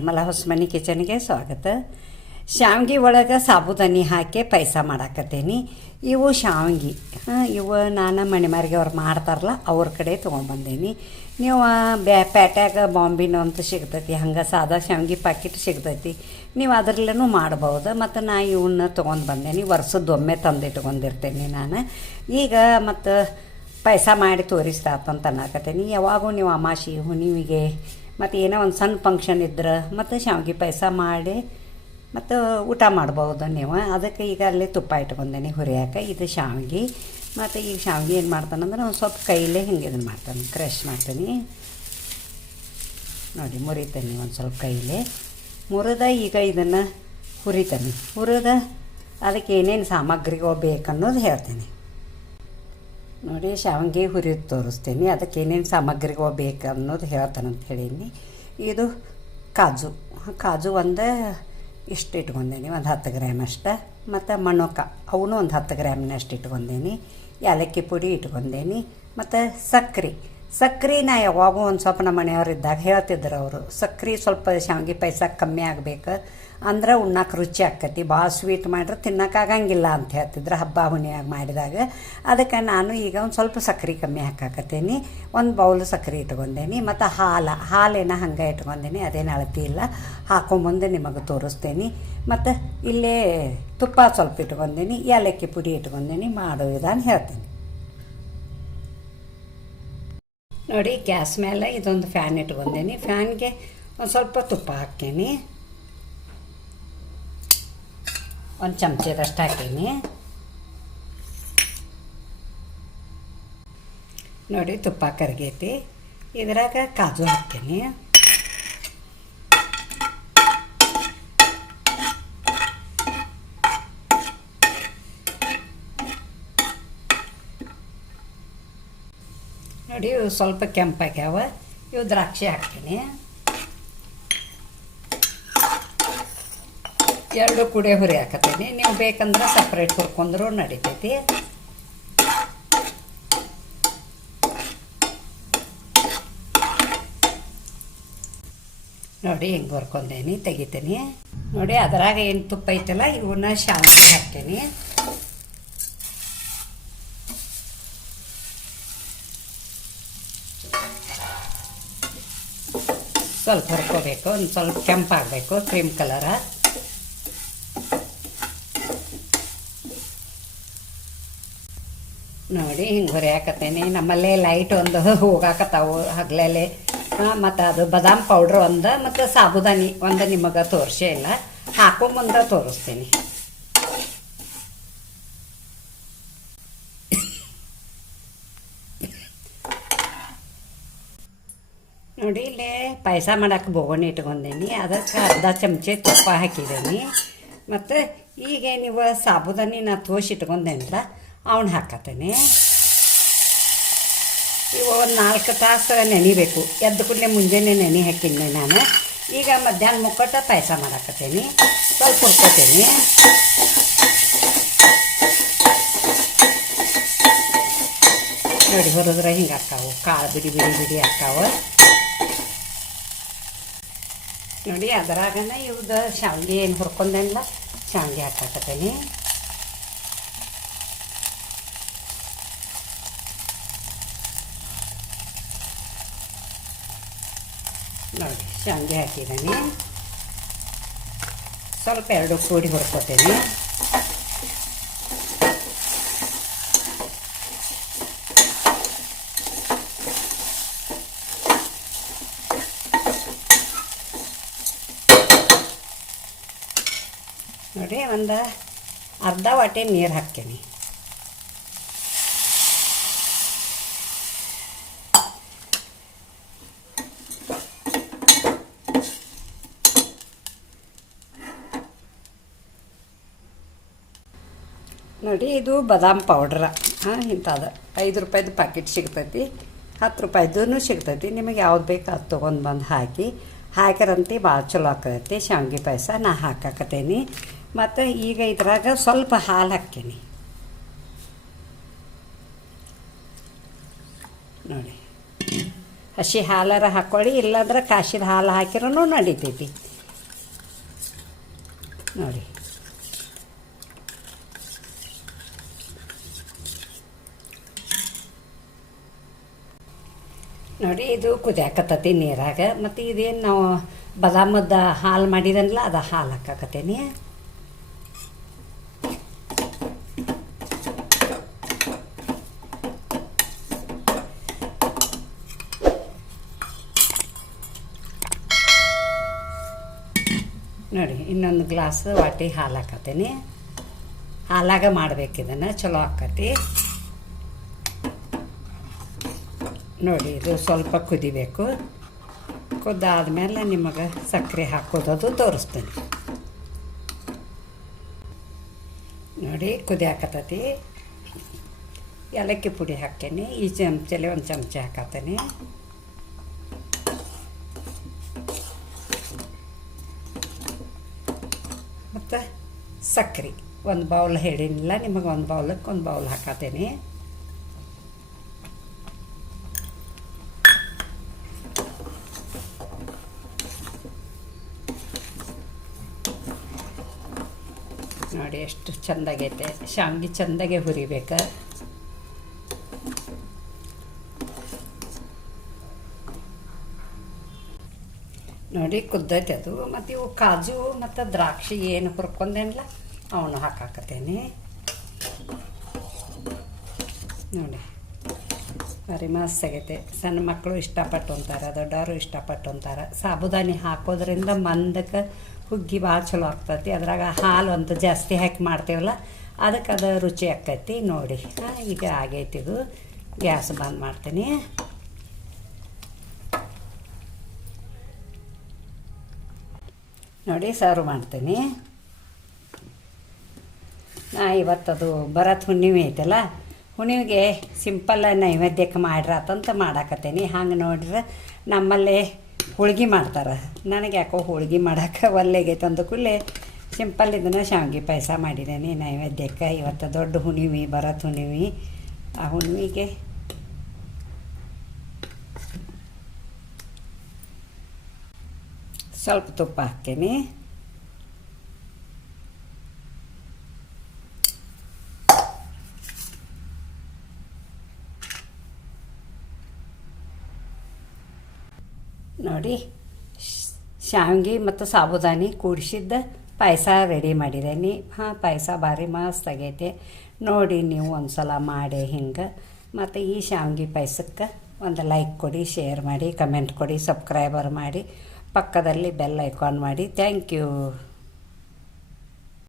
ನಿರ್ಮಲಾ ಹೊಸಮನಿ ಕಿಚನ್ಗೆ ಸ್ವಾಗತ. ಶಾವ್ಗಿ ಒಳಗೆ ಸಾಬುದಾನಿ ಹಾಕಿ ಪಾಯಸ ಮಾಡಾಕತ್ತೀನಿ. ಇವು ಶಾವ್ಗಿ ಇವು ನಾನು ಮಣಿಮಾರಿಗೆ ಅವ್ರು ಮಾಡ್ತಾರಲ್ಲ, ಅವ್ರ ಕಡೆ ತೊಗೊಂಬಂದೇನಿ ನೀವು ಬ್ಯಾ, ಪ್ಯಾಟ್ಯಾಗ ಬಾಂಬಿನೋ ಅಂತ ಸಿಗ್ತೈತಿ, ಹಂಗೆ ಸಾದಾ ಶಾವ್ಗಿ ಪ್ಯಾಕೆಟ್ ಸಿಗ್ತೈತಿ. ನೀವು ಅದರಲ್ಲೂ ಮಾಡ್ಬೋದು, ಮತ್ತು ನಾ ಇವನ್ನ ತೊಗೊಂಡು ಬಂದೇನಿ ವರ್ಷದೊಮ್ಮೆ ತಂದಿಟ್ಕೊಂಡಿರ್ತೇನೆ ನಾನು. ಈಗ ಮತ್ತು ಪಾಯಸ ಮಾಡಿ ತೋರಿಸ್ತಾತಂತ ಅನ್ನಕತ್ತೇನಿ. ಯಾವಾಗೂ ನೀವು ಅಮಾಶಿ ಹುಣ್ಣಿಮೆಗೆ ಮತ್ತು ಏನೋ ಒಂದು ಸಣ್ಣ ಫಂಕ್ಷನ್ ಇದ್ರೆ ಮತ್ತು ಶಾವ್ಗೆ ಪಾಯಸ ಮಾಡಿ ಮತ್ತು ಊಟ ಮಾಡ್ಬೋದು ನೀವು. ಅದಕ್ಕೆ ಈಗ ಅಲ್ಲಿ ತುಪ್ಪ ಇಟ್ಕೊಂಡೇನಿ ಹುರಿಯಾಕ. ಇದು ಶಾವಿಗೆ. ಮತ್ತು ಈಗ ಶಾವಿಗೆ ಏನು ಮಾಡ್ತಾನಂದ್ರೆ ಒಂದು ಸ್ವಲ್ಪ ಕೈಲೇ ಹಿಂಗೆ ಇದನ್ನು ಮಾಡ್ತಾನೆ. ಕ್ರಶ್ ಮಾಡ್ತೀನಿ. ನೋಡಿ, ಮುರಿತೇನೆ ಒಂದು ಸ್ವಲ್ಪ ಕೈಲೇ. ಮುರಿದ ಈಗ ಇದನ್ನು ಹುರಿತಾನೆ. ಹುರಿದ ಅದಕ್ಕೆ ಏನೇನು ಸಾಮಗ್ರಿಗಳು ಬೇಕನ್ನೋದು ಹೇಳ್ತೀನಿ. ನೋಡಿ, ಶಾವಂಗಿ ಹುರಿದು ತೋರಿಸ್ತೀನಿ. ಅದಕ್ಕೆ ಏನೇನು ಸಾಮಗ್ರಿಗಳು ಬೇಕು ಅನ್ನೋದು ಹೇಳ್ತಾನಂತ ಹೇಳೀನಿ. ಇದು ಕಾಜು. ಕಾಜು ಒಂದು ಇಷ್ಟು ಇಟ್ಕೊಂಡೇನಿ, ಒಂದು ಹತ್ತು ಗ್ರಾಮ್ ಅಷ್ಟು. ಮತ್ತು ಮಣಕ ಅವನು ಒಂದು ಹತ್ತು ಗ್ರಾಮಿನಷ್ಟು ಇಟ್ಕೊಂಡೇನಿ. ಏಲಕ್ಕಿ ಪುಡಿ ಇಟ್ಕೊಂಡೇನಿ. ಮತ್ತು ಸಕ್ರೆ. ಸಕ್ರೆ ನಾ ಯಾವಾಗೂ ಒಂದು ಸ್ವಲ್ಪ ನಮ್ಮ ಮನೆಯವ್ರು ಇದ್ದಾಗ ಹೇಳ್ತಿದ್ರು ಅವರು. ಸಕ್ರೆ ಸ್ವಲ್ಪ ಶಾವಿಗೆ ಪಾಯಸ ಕಮ್ಮಿ ಆಗ್ಬೇಕು. ಅಂದ್ರೆ ಉಣ್ಣಕ್ಕೆ ರುಚಿ ಆಕ್ಕತಿ ಭಾಳ ಸ್ವೀಟ್ ಮಾಡ್ರೆ ತಿನ್ನೋಕ್ಕಾಗಂಗಿಲ್ಲ ಅಂತ ಹೇಳ್ತಿದ್ರು ಹಬ್ಬ ಹುಣ್ಣಿಯಾಗ ಮಾಡಿದಾಗ. ಅದಕ್ಕೆ ನಾನು ಈಗ ಒಂದು ಸ್ವಲ್ಪ ಸಕ್ಕರೆ ಕಮ್ಮಿ ಹಾಕಾಕತ್ತೀನಿ. ಒಂದು ಬೌಲ್ ಸಕ್ಕರೆ ಇಟ್ಕೊಂಡೇನಿ. ಮತ್ತು ಹಾಲು, ಹಾಲೇನ ಹಂಗೆ ಇಟ್ಕೊಂಡೇನಿ. ಅದೇನು ಅಳತಿ ಇಲ್ಲ. ಹಾಕೊಂಬಂದು ನಿಮಗೆ ತೋರಿಸ್ತೇನೆ. ಮತ್ತು ಇಲ್ಲೇ ತುಪ್ಪ ಸ್ವಲ್ಪ ಇಟ್ಕೊಂಡೇನಿ. ಏಲಕ್ಕಿ ಪುಡಿ ಇಟ್ಕೊಂಡೇನಿ. ಮಾಡೋ ವಿಧಾನ ಹೇಳ್ತೀನಿ. ನೋಡಿ, ಗ್ಯಾಸ್ ಮೇಲೆ ಇದೊಂದು ಫ್ಯಾನ್ ಇಟ್ಕೊಂಡೇನಿ. ಫ್ಯಾನ್ಗೆ ಒಂದು ಸ್ವಲ್ಪ ತುಪ್ಪ ಹಾಕ್ತೀನಿ ಒಂದು ಚಮಚದಷ್ಟು ಹಾಕೀನಿ. ನೋಡಿ ತುಪ್ಪ ಕರಗೈತಿ. ಇದ್ರಾಗ ಕಾಜು ಹಾಕ್ತೀನಿ. ನೋಡಿ ಸ್ವಲ್ಪ ಕೆಂಪಾಗ್ಯಾವ. ಇವು ದ್ರಾಕ್ಷಿ ಹಾಕ್ತೀನಿ. ಎರಡು ಕುಡೆ ಹುರಿ ಹಾಕತ್ತೀನಿ ನೀವು ಬೇಕಂದ್ರೆ ಸಪ್ರೇಟ್ ಹುರ್ಕೊಂಡ್ರು ನಡಿತೈತಿ. ನೋಡಿ ಹಿಂಗೆ ಹುರ್ಕೊಂಡೇನಿ, ತೆಗಿತೀನಿ. ನೋಡಿ ಅದರಾಗ ಏನು ತುಪ್ಪ ಐತಲ್ಲ ಇವನ್ನ ಶಾವಿಗೆ ಹಾಕ್ತೀನಿ. ಸ್ವಲ್ಪ ಹುರ್ಕೋಬೇಕು, ಒಂದು ಸ್ವಲ್ಪ ಕೆಂಪಾಗಬೇಕು, ಕ್ರೀಮ್ ಕಲರ. ನೋಡಿ, ಹಿಂಗೆ ಹುರಿಯಾಕತ್ತೇನೆ. ನಮ್ಮಲ್ಲೇ ಲೈಟ್ ಒಂದು ಹೋಗಾಕತ್ತಾವು ಹಗ್ಲಲ್ಲೇ. ಮತ್ತು ಅದು ಬಾದಾಮ್ ಪೌಡ್ರ್ ಒಂದು, ಮತ್ತು ಸಾಬುದಾನಿ ಒಂದು ನಿಮಗೆ ತೋರಿಸೇ ಇಲ್ಲ. ಹಾಕೋ ಮುಂದೆ ತೋರಿಸ್ತೀನಿ. ನೋಡಿ, ಇಲ್ಲೇ ಪಾಯಸ ಮಾಡಕ್ಕೆ ಬೋಗಣಿ ಇಟ್ಕೊಂಡೇನಿ. ಅದಕ್ಕೆ ಅರ್ಧ ಚಮಚೆ ತುಪ್ಪ ಹಾಕಿದ್ದೀನಿ ಮತ್ತು ಈಗ ನೀವು ಸಾಬುದಾನಿ ನಾ ತೋಸಿ ಇಟ್ಕೊಂಡೇನಲ್ಲ ಅವನ್ನ ಹಾಕತ್ತೇನೆ. ಇವು ಒಂದು ನಾಲ್ಕು ತಾಸು ನೆನಿಬೇಕು. ಎದ್ದ ಕೂಡಲೇ ಮುಂಜಾನೆ ನೆನೆ ಹಾಕಿನಿ ನಾನು. ಈಗ ಮಧ್ಯಾಹ್ನ ಮುಕ್ಕಟ್ಟ ಪಾಯಸ ಮಾಡಾಕತ್ತೇನಿ. ಸ್ವಲ್ಪ ಹುರ್ಕೋತೀನಿ. ನೋಡಿ ಹುರಿದ್ರೆ ಹಿಂಗೆ ಹಾಕಾವು ಕಾಳು ಬಿಡಿ ಬಿಡಿ ಬಿಡಿ ಹಾಕಾವು ನೋಡಿ ಅದರಾಗನ ಇವ್ದು ಶಾವಿಗೆ ಏನು ಹುರ್ಕೊಂಡೇನಿಲ್ಲ ಶಾವಿಗೆ ಹಾಕಾಕತ್ತೇನಿ ನೋಡಿ ಶಾವಿಗೆ ಹಾಕಿದ್ದೀನಿ. ಸ್ವಲ್ಪ ಎರಡು ಕೂಡಿ ಹುರ್ಕೋತೀನಿ. ನೋಡಿ ಒಂದು ಅರ್ಧ ವಾಟೆ ನೀರು ಹಾಕ್ತೀನಿ. ನೋಡಿ, ಇದು ಬಾದಾಮ್ ಪೌಡ್ರ ಹಾಂ, ಇಂಥದ್ದು. ಐದು ರೂಪಾಯ್ದು ಪ್ಯಾಕೆಟ್ ಸಿಗ್ತೈತಿ. ಹತ್ತು ರೂಪಾಯ್ದು ಸಿಗ್ತೈತಿ. ನಿಮಗೆ ಯಾವ್ದು ಬೇಕು ಅದು ತೊಗೊಂಡು ಬಂದು ಹಾಕಿ. ಹಾಕಿರಂತೆ ಭಾಳ ಚಲೋ ಆಗ್ತೈತಿ. ಶಾವಿಗೆ ಪಾಯಸ ನಾ ಹಾಕಾಕತ್ತೇನಿ. ಮತ್ತು ಈಗ ಇದ್ರಾಗ ಸ್ವಲ್ಪ ಹಾಲು ಹಾಕ್ತೀನಿ. ನೋಡಿ. ಹಸಿ ಹಾಲಾರ ಹಾಕ್ಕೊಳ್ಳಿ ಇಲ್ಲಾಂದ್ರೆ ಕಾಸಿದ ಹಾಲು ಹಾಕಿರೂ ನಡಿತೈತಿ. ನೋಡಿ. ನೋಡಿ, ಇದು ಕುದಿಯಾಕತ್ತತಿ ನೀರಾಗ. ಮತ್ತು ಇದೇನು ನಾವು ಬದಾಮದ ಹಾಲು ಮಾಡಿದನಲ್ಲ ಅದು ಹಾಲು ಹಾಕಾಕತ್ತೇನಿ. ನೋಡಿ, ಇನ್ನೊಂದು ಗ್ಲಾಸ್ ವಾಟಿ ಹಾಲು ಹಾಕತ್ತೀನಿ. ಹಾಲಾಗ ಮಾಡ್ಬೇಕು ಇದನ್ನು ಚಲೋ ಆಕತಿ ನೋಡಿ, ಇದು ಸ್ವಲ್ಪ ಕುದಿಬೇಕು. ಕುದ್ದಾದ್ಮೇಲೆ ನಿಮಗೆ ಸಕ್ಕರೆ ಹಾಕೋದದು ತೋರಿಸ್ತೀನಿ. ನೋಡಿ, ಕುದಿಯಾಕತ್ತತಿ. ಏಲಕ್ಕಿ ಪುಡಿ ಹಾಕ್ತೇನೆ. ಈ ಚಮಚಲ್ಲಿ ಒಂದು ಚಮಚ ಹಾಕತ್ತೀನಿ. ಮತ್ತು ಸಕ್ಕರೆ. ಒಂದು ಬೌಲ್ ಹೇಳಿನಿಲ್ಲ, ನಿಮಗೆ ಒಂದು ಬೌಲಕ್ಕೆ ಒಂದು ಬೌಲ್ ಹಾಕತ್ತೇನೆ. ನೋಡಿ ಎಷ್ಟು ಚೆಂದಾಗೈತೆ. ಶಾವಿಗೆ ಚೆಂದಾಗೆ ಹುರಿಬೇಕು. ನೋಡಿ ಕುದ್ದೈತೆ ಅದು. ಮತ್ತು ಇವು ಕಾಜು ಮತ್ತು ದ್ರಾಕ್ಷಿ ಏನು ಹುರ್ಕೊಂಡೇನಲ್ಲ, ಅವನು ಹಾಕಾಕತ್ತೇನೆ. ನೋಡಿ, ಭಾರಿ ಮಸ್ತಾಗೈತೆ. ಸಣ್ಣ ಮಕ್ಕಳು ಇಷ್ಟಪಟ್ಟು ಅಂತಾರೆ ದೊಡ್ಡವರು ಇಷ್ಟಪಟ್ಟು ಅಂತಾರೆ ಸಾಬುದಾನಿ ಹಾಕೋದ್ರಿಂದ ಮಂದಕ್ಕೆ ಹುಗ್ಗಿ ಭಾಳ ಚಲೋ ಆಗ್ತೈತಿ. ಅದ್ರಾಗ ಹಾಲು ಅಂತ ಜಾಸ್ತಿ ಹಾಕಿ ಮಾಡ್ತೇವಲ್ಲ ಅದಕ್ಕೆ ಅದು ರುಚಿ ಆಕೈತಿ ನೋಡಿ. ಈಗ ಆಗೈತಿ ಇದು. ಗ್ಯಾಸ್ ಬಂದ್ ಮಾಡ್ತೀನಿ. ನೋಡಿ, ಸರ್ವ್ ಮಾಡ್ತೀನಿ. ನಾ ಇವತ್ತದು ಭರತ್ ಹುಣ್ಣಿಮೆ ಐತಲ್ಲ, ಹುಣ್ಣಿಮೆಗೆ ಸಿಂಪಲ್ ನೈವೇದ್ಯಕ್ಕೆ ಮಾಡ್ರಾತಂತ ಮಾಡಾಕತ್ತೀನಿ. ಹಂಗೆ ನೋಡ್ರೆ, ನಮ್ಮಲ್ಲೇ ಹೋಳ್ಗೆ ಮಾಡ್ತಾರೆ. ನನಗೆ ಯಾಕೋ ಹೋಳ್ಗೆ ಮಾಡೋಕ್ಕೆ ಒಲ್ಲೆಗೆ ತಂದು ಕೂಡಲೇ ಸಿಂಪಲ್ ಇದನ್ನು ಶಾವಿಗೆ ಪಾಯಸ ಮಾಡಿದ್ದೇನೆ, ನೈವೇದ್ಯಕ್ಕೆ. ಇವತ್ತು ದೊಡ್ಡ ಹುಣ್ಣಿಮೆ, ಬರತ್ ಹುಣ್ಣಿಮೆ. ಆ ಹುಣ್ಣಿಮೆಗೆ ಸ್ವಲ್ಪ ತುಪ್ಪ ಹಾಕ್ತೀನಿ. ನೋಡಿ, ಶಾವಿಗೆ ಮತ್ತು ಸಾಬುದಾನಿ ಕೂಡಿಸಿದ್ದ ಪಾಯಸ ರೆಡಿ ಮಾಡಿದ್ದೀನಿ. ಹಾಂ, ಪಾಯಸ ಭಾರಿ ಮಸ್ತ್ ಆಗೈತೆ. ನೋಡಿ, ನೀವು ಒಂದು ಸಲ ಮಾಡಿ ಹಿಂಗೆ. ಮತ್ತು ಈ ಶಾವಿಗೆ ಪಾಯಸಕ್ಕೆ ಒಂದು ಲೈಕ್ ಕೊಡಿ ಶೇರ್ ಮಾಡಿ ಕಮೆಂಟ್ ಕೊಡಿ ಸಬ್ಸ್ಕ್ರೈಬರ್ ಮಾಡಿ. ಪಕ್ಕದಲ್ಲಿ ಬೆಲ್ ಐಕಾನ್ ಮಾಡಿ. Thank you